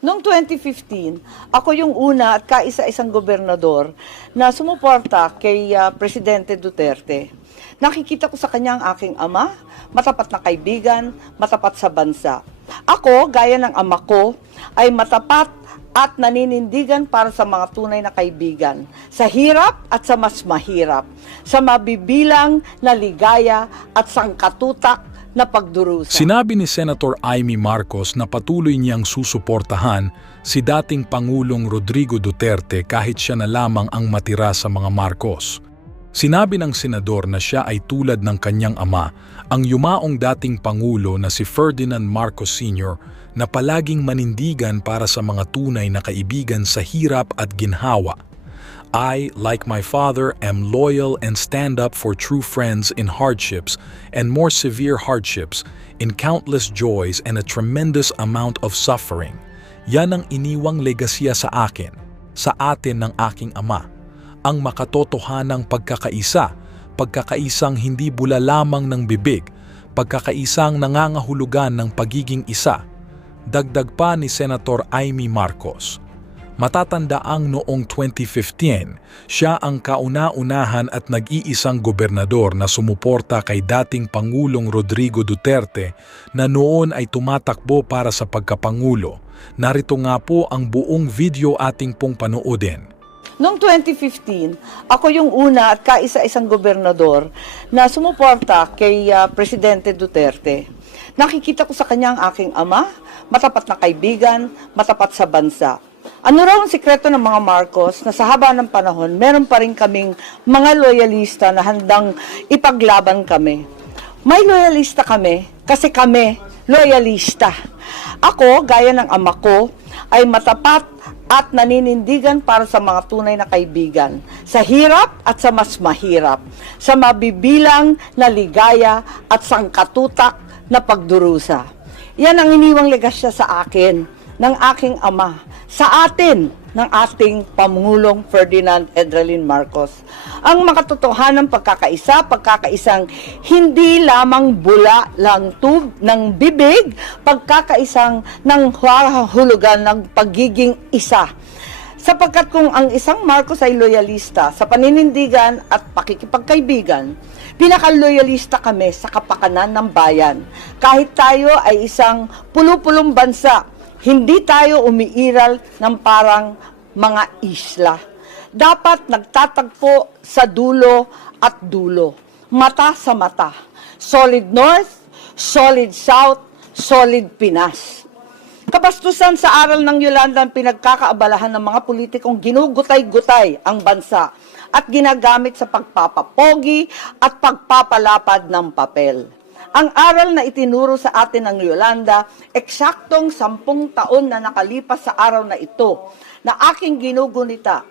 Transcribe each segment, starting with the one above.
Noong 2015, ako yung una at kaisa-isang gobernador na sumuporta kay Presidente Duterte. Nakikita ko sa kanya ang aking ama, matapat na kaibigan, matapat sa bansa. Ako, gaya ng ama ko, ay matapat at naninindigan para sa mga tunay na kaibigan, sa hirap at sa mas mahirap, sa mabibilang na ligaya at sangkatutak na pagdurusa. Sinabi ni Senator Amy Marcos na patuloy niyang susuportahan si dating Pangulong Rodrigo Duterte kahit siya na lamang ang matira sa mga Marcos. Sinabi ng senador na siya ay tulad ng kanyang ama, ang yumaong dating Pangulo na si Ferdinand Marcos Sr. na palaging manindigan para sa mga tunay na kaibigan sa hirap at ginhawa. I, like my father, am loyal and stand up for true friends in hardships and more severe hardships, in countless joys and a tremendous amount of suffering. Yan ang iniwang legasya sa akin, sa atin ng aking ama. Ang makatotohanang pagkakaisa, pagkakaisang hindi bula lamang ng bibig, pagkakaisang nangangahulugan ng pagiging isa. Dagdag pa ni Senator Amy Marcos. Matatandaang noong 2015, siya ang kauna-unahan at nag-iisang gobernador na sumuporta kay dating Pangulong Rodrigo Duterte na noon ay tumatakbo para sa pagkapangulo. Narito nga po ang buong video ating pong panoodin. Noong 2015, ako yung una at kaisa-isang gobernador na sumuporta kay Presidente Duterte. Nakikita ko sa kanya ang aking ama, matapat na kaibigan, matapat sa bansa. Ano raw ang sikreto ng mga Marcos na sa haba ng panahon, meron pa rin kaming mga loyalista na handang ipaglaban kami. May loyalista kami kasi kami loyalista. Ako, gaya ng ama ko, ay matapat at naninindigan para sa mga tunay na kaibigan, sa hirap at sa mas mahirap, sa mabibilang na ligaya at sangkatutak na pagdurusa. Yan ang iniwang legasya sa akin ng aking ama, sa atin ng ating Pangulong Ferdinand Edralin Marcos. Ang makatotohanang pagkakaisang hindi lamang bula lang tub ng bibig, pagkakaisang ng hulugan ng pagiging isa. Sapagkat kung ang isang Marcos ay loyalista sa paninindigan at pakikipagkaibigan, pinaka-loyalista kami sa kapakanan ng bayan. Kahit tayo ay isang pulupulong bansa, hindi tayo umiiral ng parang mga isla. Dapat nagtatagpo sa dulo at dulo. Mata sa mata. Solid North, solid South, solid Pinas. Kabastusan sa aral ng Yolanda ang pinagkakaabalahan ng mga politikong ginugutay-gutay ang bansa at ginagamit sa pagpapapogi at pagpapalapad ng papel. Ang aral na itinuro sa atin ng Yolanda, eksaktong 10 taon na nakalipas sa araw na ito, na aking ginugunita,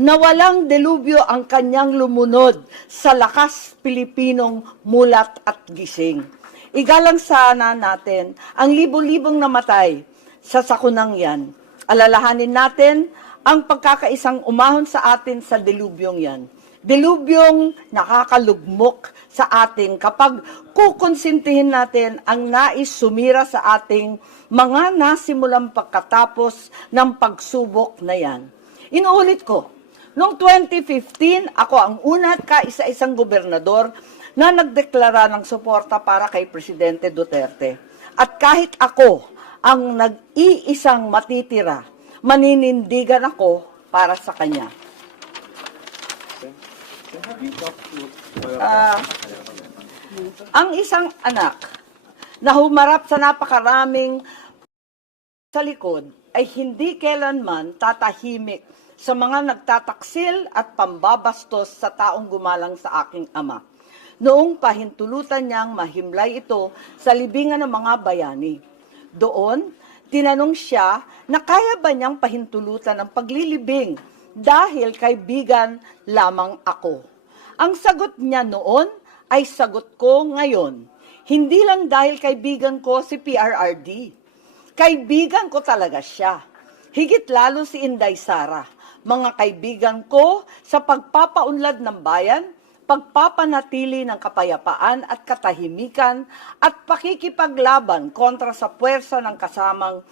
na walang delubyo ang kanyang lumunod sa lakas Pilipinong mulat at gising. Igalang sana natin ang libo-libong namatay sa sakunang yan. Alalahanin natin ang pagkakaisang umahon sa atin sa delubyong yan. Delubyong nakakalugmok sa atin kapag kukonsintihin natin ang nais sumira sa ating mga nasimulang pagkatapos ng pagsubok na yan. Inuulit ko, noong 2015, ako ang una at kaisa-isang gobernador na nagdeklara ng suporta para kay Presidente Duterte. At kahit ako ang nag-iisang matitira, maninindigan ako para sa kanya. Ang isang anak na humarap sa napakaraming sa likod ay hindi kailanman tatahimik sa mga nagtataksil at pambabastos sa taong gumalang sa aking ama. Noong pahintulutan niyang mahimlay ito sa libingan ng mga bayani. Doon, tinanong siya na kaya ba niyang pahintulutan ang paglilibing dahil kaibigan lamang ako. Ang sagot niya noon ay sagot ko ngayon. Hindi lang dahil kaibigan ko si PRRD. Kaibigan ko talaga siya. Higit lalo si Inday Sara. Mga kaibigan ko sa pagpapaunlad ng bayan, pagpapanatili ng kapayapaan at katahimikan at pakikipaglaban kontra sa puwersa ng kasamang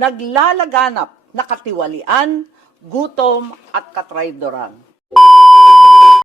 naglalaganap na katiwalian, gutom at katraydoran.